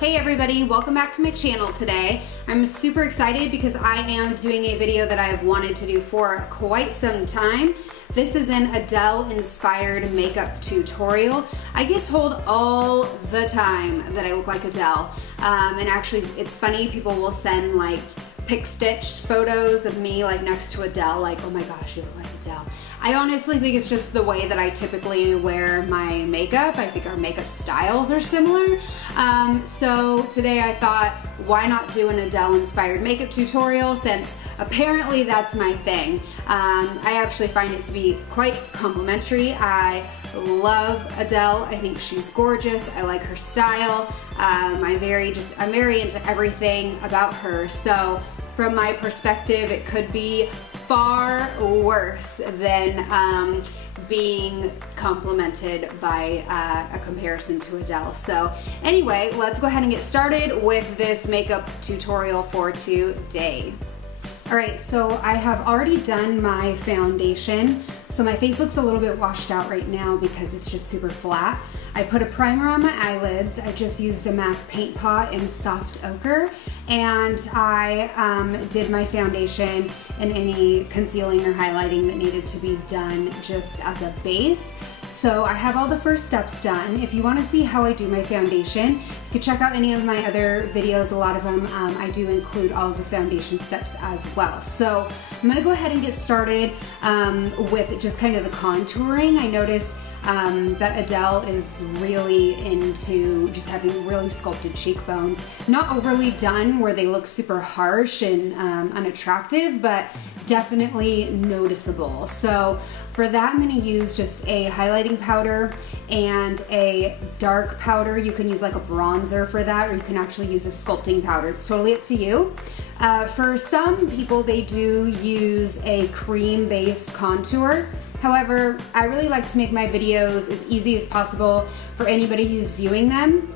Hey everybody, welcome back to my channel today. I'm super excited because I am doing a video that I have wanted to do for quite some time. This is an Adele inspired makeup tutorial. I get told all the time that I look like Adele. And actually it's funny, people will send like pic stitch photos of me like next to Adele, like, oh my gosh, you look like Adele. I honestly think it's just the way that I typically wear my makeup. I think our makeup styles are similar. So today I thought, why not do an Adele inspired makeup tutorial, since apparently that's my thing. I actually find it to be quite complimentary. I love Adele. I think she's gorgeous. I like her style. I'm very into everything about her. So from my perspective, it could be far worse than being complimented by a comparison to Adele. So anyway, let's go ahead and get started with this makeup tutorial for today. Alright, so I have already done my foundation. So my face looks a little bit washed out right now because it's just super flat. I put a primer on my eyelids. I just used a MAC paint pot in soft ochre, and I did my foundation and any concealing or highlighting that needed to be done just as a base. So I have all the first steps done. If you want to see how I do my foundation, you can check out any of my other videos. A lot of them, I do include all of the foundation steps as well. So I'm gonna go ahead and get started with just kind of the contouring. I noticed that Adele is really into just having really sculpted cheekbones. Not overly done where they look super harsh and unattractive, but definitely noticeable. So for that, I'm going to use just a highlighting powder and a dark powder. You can use like a bronzer for that, or you can actually use a sculpting powder. It's totally up to you. For some people, they do use a cream-based contour. However, I really like to make my videos as easy as possible for anybody who's viewing them.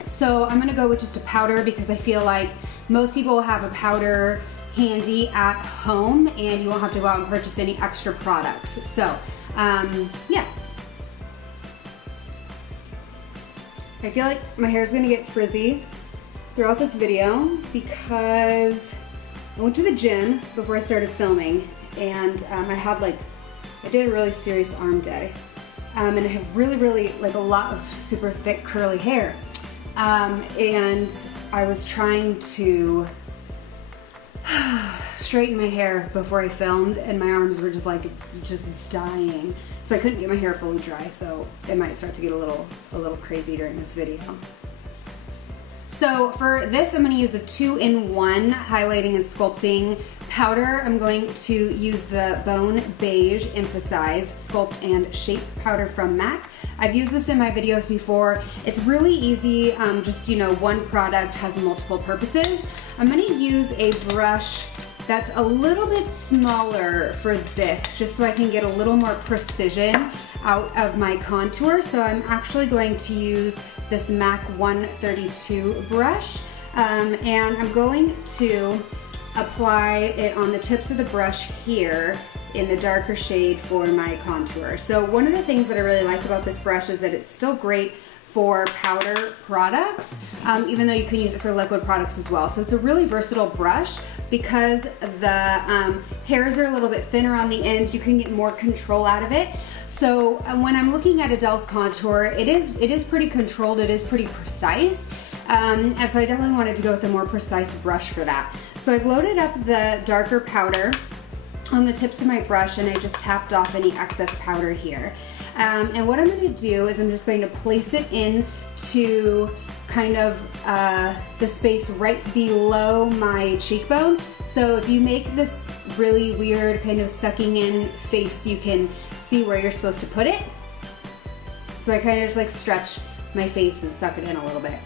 So I'm gonna go with just a powder because I feel like most people will have a powder handy at home and you won't have to go out and purchase any extra products. So, yeah. I feel like my hair is gonna get frizzy throughout this video because I went to the gym before I started filming, and I did a really serious arm day, and I have really like a lot of super thick curly hair, and I was trying to straighten my hair before I filmed, and my arms were just dying, so I couldn't get my hair fully dry, so it might start to get a little crazy during this video. So for this, I'm going to use a 2-in-1 highlighting and sculpting powder. I'm going to use the Bone Beige Emphasize Sculpt and Shape powder from MAC. I've used this in my videos before. It's really easy, just, you know, one product has multiple purposes. I'm going to use a brush that's a little bit smaller for this, just so I can get a little more precision out of my contour. So I'm actually going to use this MAC 132 brush, and I'm going to apply it on the tips of the brush here in the darker shade for my contour. So one of the things that I really like about this brush is that it's still great for powder products, even though you can use it for liquid products as well. So it's a really versatile brush because the hairs are a little bit thinner on the end. You can get more control out of it. So when I'm looking at Adele's contour, it is pretty controlled, it is pretty precise. And so I definitely wanted to go with a more precise brush for that. So I've loaded up the darker powder on the tips of my brush, and I just tapped off any excess powder here. And what I'm going to do is I'm just going to place it into kind of the space right below my cheekbone. So if you make this really weird kind of sucking in face, you can see where you're supposed to put it. So I kind of just like stretch my face and suck it in a little bit.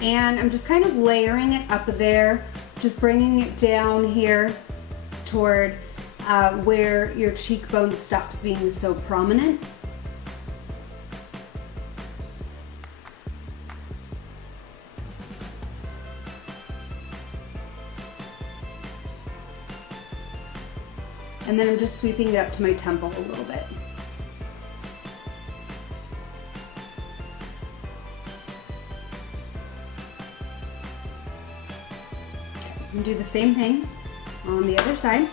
And I'm just kind of layering it up there, just bringing it down here toward where your cheekbone stops being so prominent. And then I'm just sweeping it up to my temple a little bit. And do the same thing on the other side.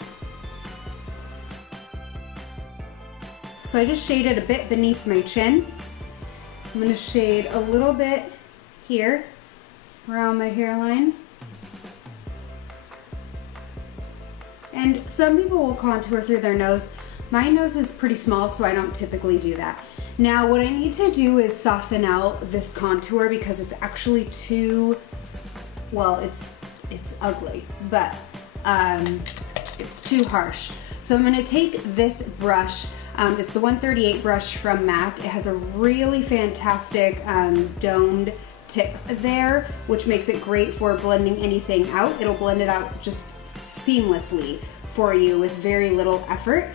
So I just shaded a bit beneath my chin. I'm going to shade a little bit here around my hairline. And some people will contour through their nose. My nose is pretty small, so I don't typically do that. Now what I need to do is soften out this contour because it's actually too, well, it's ugly, but it's too harsh. So I'm gonna take this brush, it's the 138 brush from MAC. It has a really fantastic domed tip there, which makes it great for blending anything out. It'll blend it out just seamlessly for you with very little effort.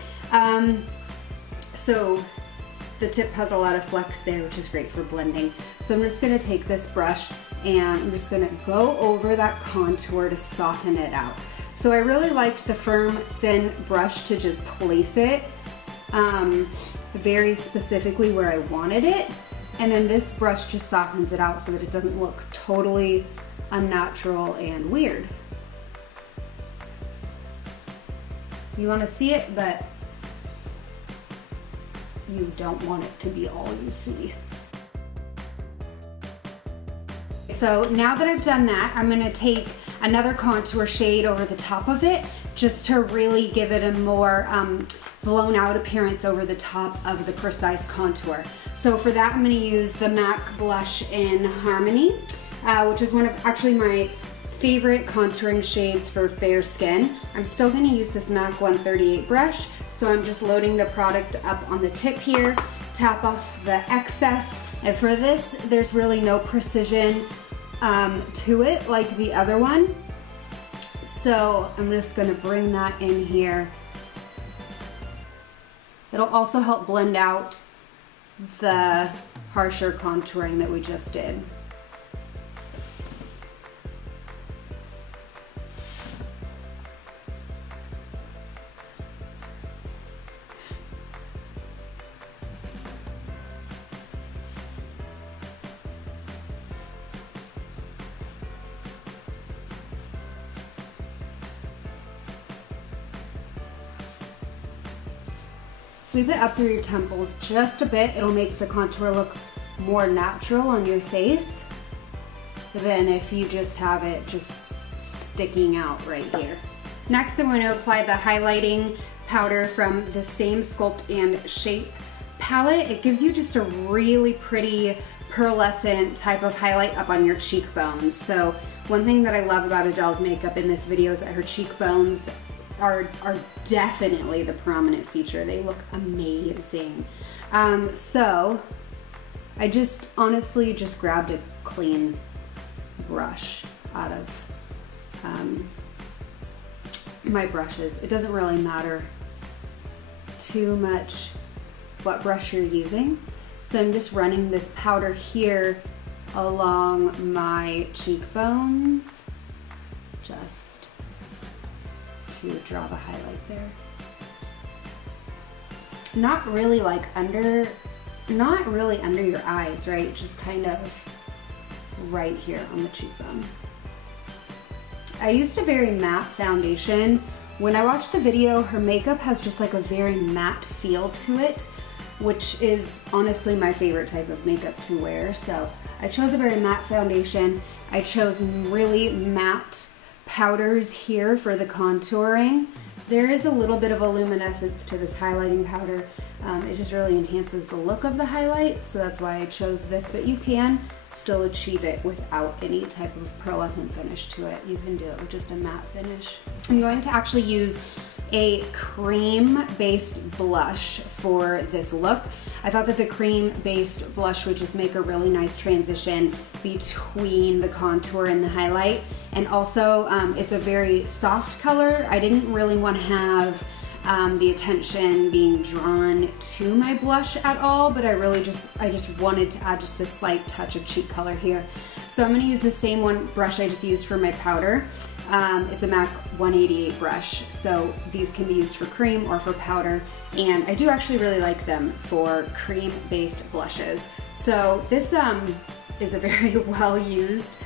So the tip has a lot of flex there, which is great for blending. So I'm just gonna take this brush and I'm just gonna go over that contour to soften it out. So I really liked the firm, thin brush to just place it very specifically where I wanted it. And then this brush just softens it out so that it doesn't look totally unnatural and weird. You want to see it, but you don't want it to be all you see. So now that I've done that, I'm going to take another contour shade over the top of it just to really give it a more blown out appearance over the top of the precise contour. So for that, I'm going to use the MAC blush in Harmony, which is one of actually my favorite contouring shades for fair skin. I'm still going to use this MAC 138 brush, so I'm just loading the product up on the tip here, tap off the excess, and for this there's really no precision to it like the other one, so I'm just going to bring that in here. It'll also help blend out the harsher contouring that we just did. Sweep it up through your temples just a bit. It'll make the contour look more natural on your face than if you just have it just sticking out right here. Next, I'm going to apply the highlighting powder from the same Sculpt and Shape palette. It gives you just a really pretty pearlescent type of highlight up on your cheekbones. So one thing that I love about Adele's makeup in this video is that her cheekbones are definitely the prominent feature. They look amazing. So I just honestly just grabbed a clean brush out of my brushes. It doesn't really matter too much what brush you're using. So I'm just running this powder here along my cheekbones, just to draw the highlight there. Not really like under your eyes, right? Just kind of right here on the cheekbone. I used a very matte foundation. When I watched the video, her makeup has just like a very matte feel to it, which is honestly my favorite type of makeup to wear. So I chose a very matte foundation. I chose really matte powders here for the contouring. There is a little bit of a luminescence to this highlighting powder. It just really enhances the look of the highlight, so that's why I chose this, but you can still achieve it without any type of pearlescent finish to it. You can do it with just a matte finish. I'm going to actually use a cream-based blush for this look. I thought that the cream-based blush would just make a really nice transition between the contour and the highlight. And also, it's a very soft color. I didn't really want to have the attention being drawn to my blush at all, but I just wanted to add just a slight touch of cheek color here. So I'm gonna use the same brush I just used for my powder. It's a MAC 188 brush, so these can be used for cream or for powder, and I do actually really like them for cream-based blushes. So this is a very well-used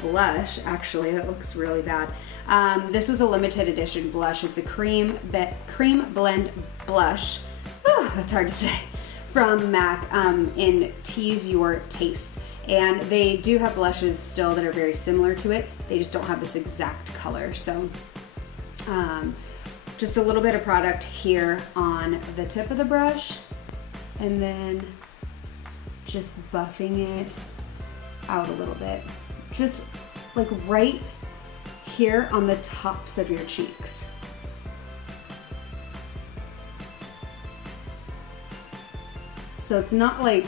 blush, actually. That looks really bad. This was a limited edition blush. It's a cream blend blush. Oh, that's hard to say. From MAC in Tease Your Taste. And they do have blushes still that are very similar to it. They just don't have this exact color. So just a little bit of product here on the tip of the brush, and then just buffing it out a little bit. Just like right here on the tops of your cheeks. So it's not like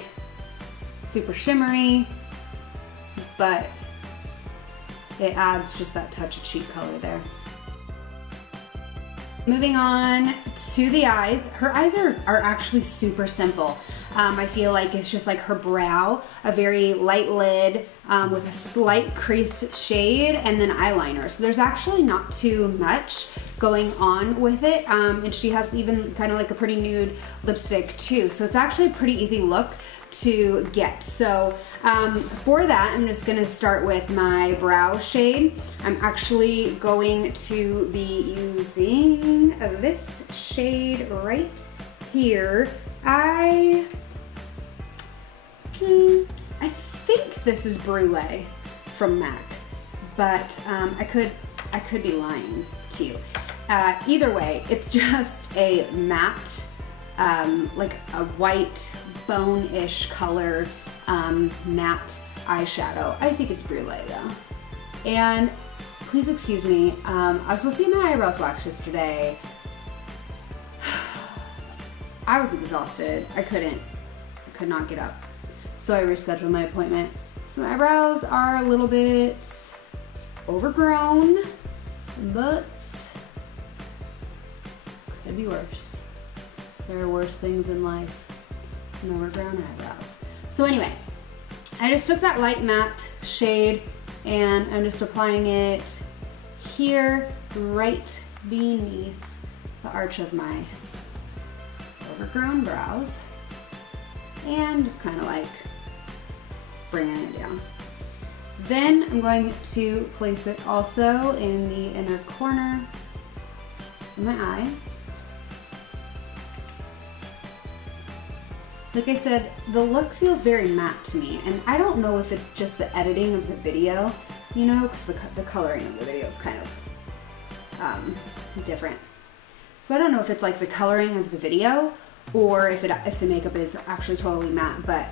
super shimmery, but it adds just that touch of cheek color there. Moving on to the eyes. Her eyes are actually super simple. I feel like it's just like her brow, a very light lid with a slight creased shade, and then eyeliner. So there's actually not too much going on with it. And she has even kind of like a pretty nude lipstick too. So it's actually a pretty easy look to get. So for that, I'm just gonna start with my brow shade. I'm actually going to be using this shade right here. I think this is Brulee from MAC, but I could be lying to you. Either way, it's just a matte, like a white bone-ish color matte eyeshadow. I think it's Brulee though. And please excuse me, I was supposed to get my eyebrows waxed yesterday. I was exhausted. I could not get up. So I rescheduled my appointment. So my eyebrows are a little bit overgrown, but could be worse. There are worse things in life than overgrown eyebrows. So anyway, I just took that light matte shade and I'm just applying it here right beneath the arch of my overgrown brows, and just kind of like bringing it down. Then I'm going to place it also in the inner corner of my eye. Like I said, the look feels very matte to me, and I don't know if it's just the editing of the video, you know, because the coloring of the video is kind of different. So I don't know if it's like the coloring of the video or if the makeup is actually totally matte, but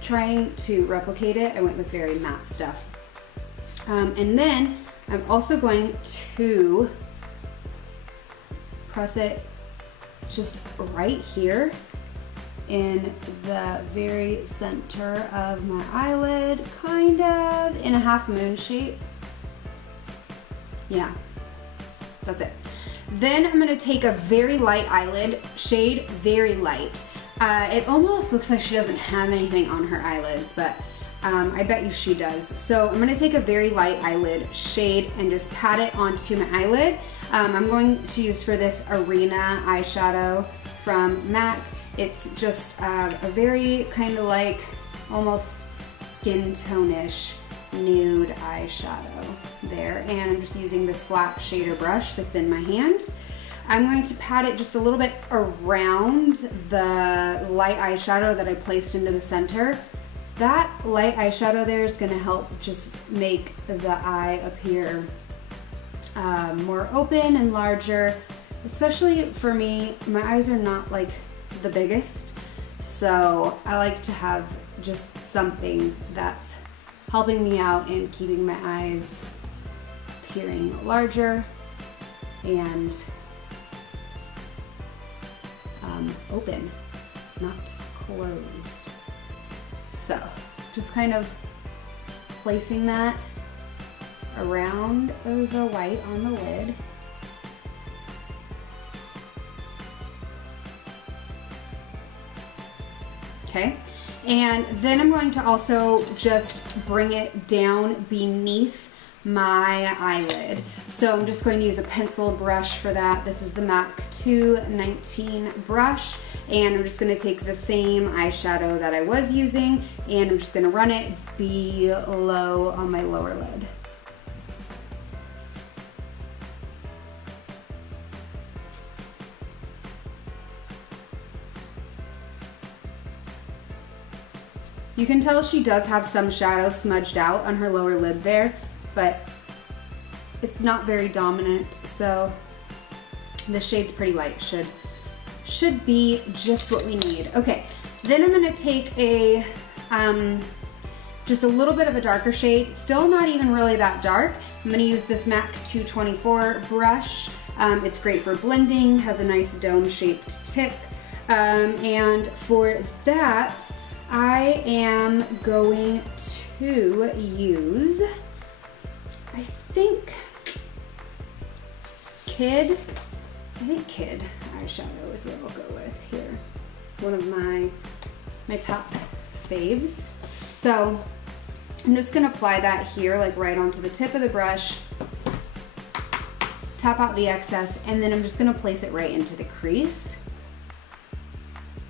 trying to replicate it, I went with very matte stuff. And then I'm also going to press it just right here in the very center of my eyelid, kind of in a half moon shape. Yeah, that's it. Then I'm gonna take a very light eyelid shade, very light. It almost looks like she doesn't have anything on her eyelids, but I bet you she does. So I'm gonna take a very light eyelid shade and just pat it onto my eyelid. I'm going to use for this Arena eyeshadow from MAC. It's just a very kind of like almost skin tone-ish nude eyeshadow there, and I'm just using this flat shader brush that's in my hand. I'm going to pat it just a little bit around the light eyeshadow that I placed into the center. That light eyeshadow there is going to help just make the eye appear more open and larger. Especially for me, my eyes are not like the biggest, so I like to have just something that's helping me out and keeping my eyes appearing larger and open, not closed. So just kind of placing that around the white on the lid. okay? And then I'm going to also just bring it down beneath my eyelid. So I'm just going to use a pencil brush for that. This is the MAC 219 brush, and I'm just gonna take the same eyeshadow that I was using, and I'm just gonna run it below on my lower lid. You can tell she does have some shadow smudged out on her lower lid there, but it's not very dominant, so the shade's pretty light. Should be just what we need. Okay, then I'm gonna take a just a little bit of a darker shade, still not even really that dark. I'm gonna use this MAC 224 brush. It's great for blending, has a nice dome-shaped tip, and for that, I am going to use, I think Kid eyeshadow is what I'll go with here. One of my top faves. So I'm just gonna apply that here, like right onto the tip of the brush, tap out the excess, and then I'm just gonna place it right into the crease.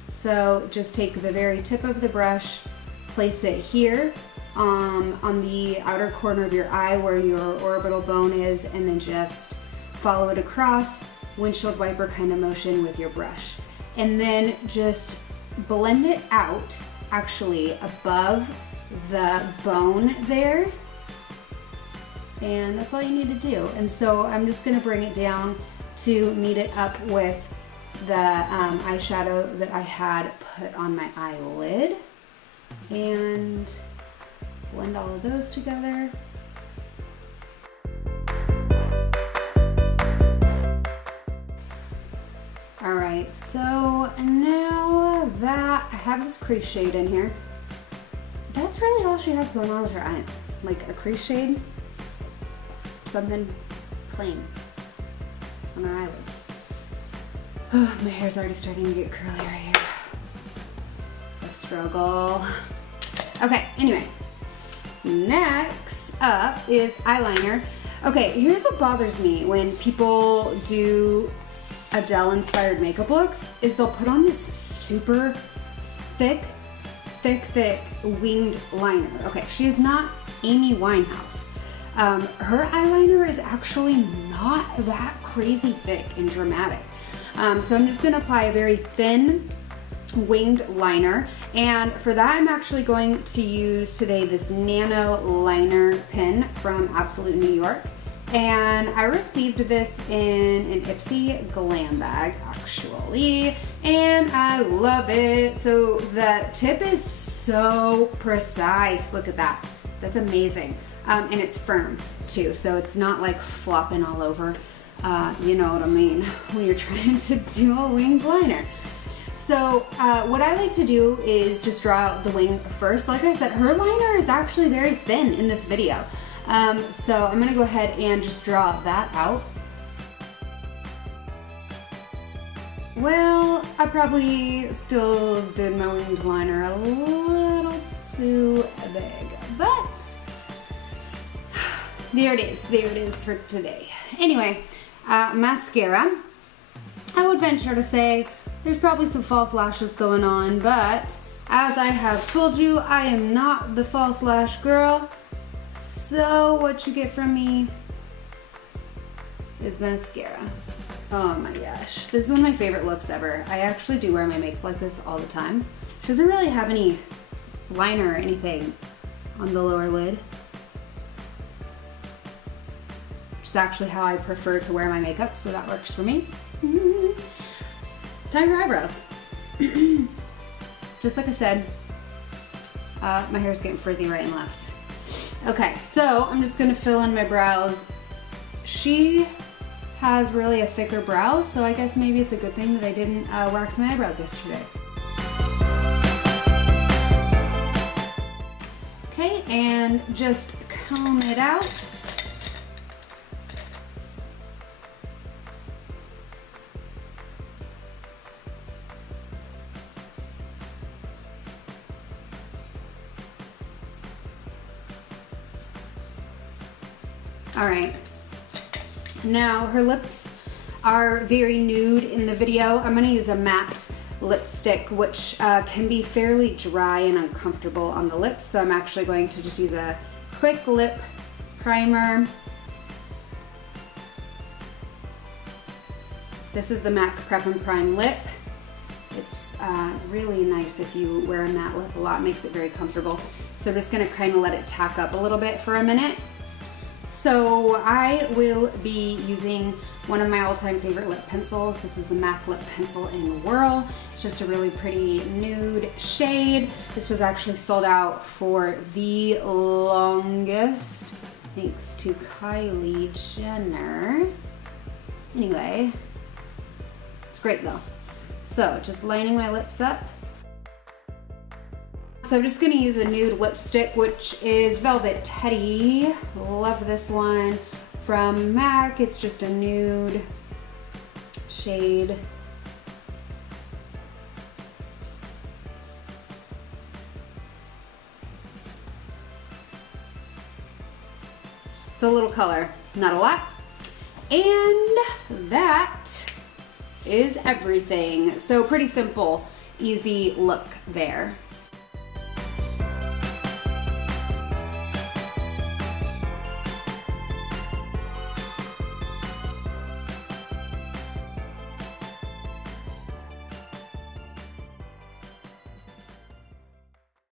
So just take the very tip of the brush, place it here on the outer corner of your eye where your orbital bone is, and then just follow it across, windshield wiper kind of motion with your brush. And then just blend it out actually above the bone there. And that's all you need to do. And so I'm just gonna bring it down to meet it up with the eyeshadow that I had put on my eyelid, and blend all of those together. All right, so now that I have this crease shade in here, that's really all she has going on with her eyes. Like a crease shade, something plain on her eyelids. Oh, my hair's already starting to get curly right here. A struggle. Okay, anyway. Next up is eyeliner. Okay, here's what bothers me when people do Adele-inspired makeup looks, is they'll put on this super thick winged liner. Okay, she is not Amy Winehouse. Her eyeliner is actually not that crazy thick and dramatic. So I'm just gonna apply a very thin winged liner, and for that I'm actually going to use today this nano liner pen from Absolute New York, and I received this in an Ipsy glam bag actually, and I love it. So the tip is so precise, look at that, that's amazing. And it's firm too, so it's not like flopping all over. You know what I mean, when you're trying to do a winged liner. So what I like to do is just draw out the wing first. Like I said, her liner is actually very thin in this video. So I'm gonna go ahead and just draw that out. Well, I probably still did my winged liner a little too big, but there it is for today. Anyway, mascara. I would venture to say there's probably some false lashes going on, but as I have told you, I am not the false lash girl. So what you get from me is mascara. Oh my gosh, this is one of my favorite looks ever. I actually do wear my makeup like this all the time. She doesn't really have any liner or anything on the lower lid, which is actually how I prefer to wear my makeup, so that works for me. Tie your eyebrows. Just like I said, my hair's getting frizzy right and left. Okay, so I'm just gonna fill in my brows. She has really a thicker brow, so I guess maybe it's a good thing that I didn't wax my eyebrows yesterday. Okay, and just comb it out. All right. Now her lips are very nude in the video. I'm gonna use a matte lipstick, which can be fairly dry and uncomfortable on the lips. So I'm actually going to just use a quick lip primer. This is the MAC Prep and Prime Lip. It's really nice if you wear a matte lip a lot. It makes it very comfortable. So I'm just gonna kind of let it tack up a little bit for a minute. So I will be using one of my all-time favorite lip pencils. This is the MAC Lip Pencil in Whirl. It's just a really pretty nude shade. This was actually sold out for the longest, thanks to Kylie Jenner. Anyway, it's great though. So just lining my lips up. So I'm just gonna use a nude lipstick, which is Velvet Teddy. Love this one from MAC. It's just a nude shade. So a little color, not a lot. And that is everything. So pretty simple, easy look there.